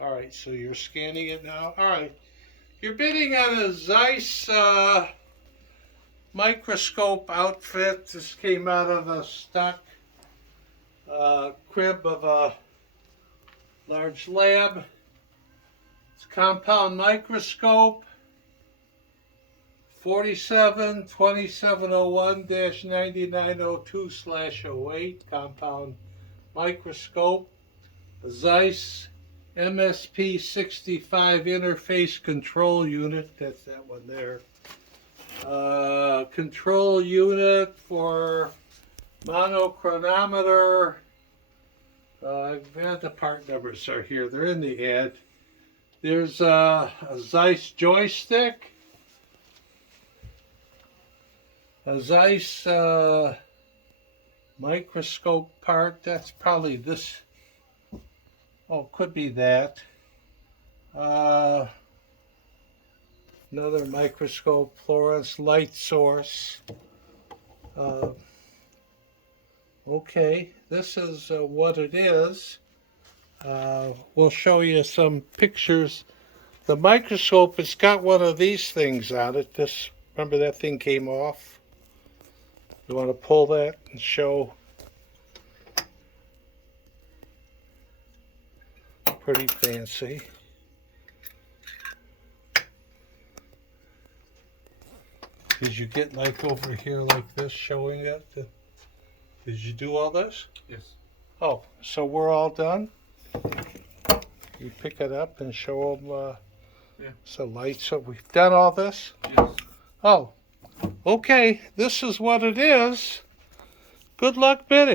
All right, so you're scanning it now. All right, you're bidding on a ZEISS microscope outfit. This came out of a stock crib of a large lab. It's a compound microscope, 47-2701-9902/08, compound microscope, a ZEISS MSP 65 interface control unit. That's that one there. Control unit for monochronometer. The part numbers are here. They're in the ad. There's a ZEISS joystick. A ZEISS microscope part. That's probably this. Oh, could be that. Another microscope, fluorescence light source. Okay, this is what it is. We'll show you some pictures. The microscope has got one of these things on it. Remember that thing came off? You want to pull that and show? Pretty fancy. Did you get like over here like this showing it? Did you do all this? Yes. Oh, so we're all done? You pick it up and show them the lights. So we've done all this? Yes. Oh, okay. This is what it is. Good luck bidding.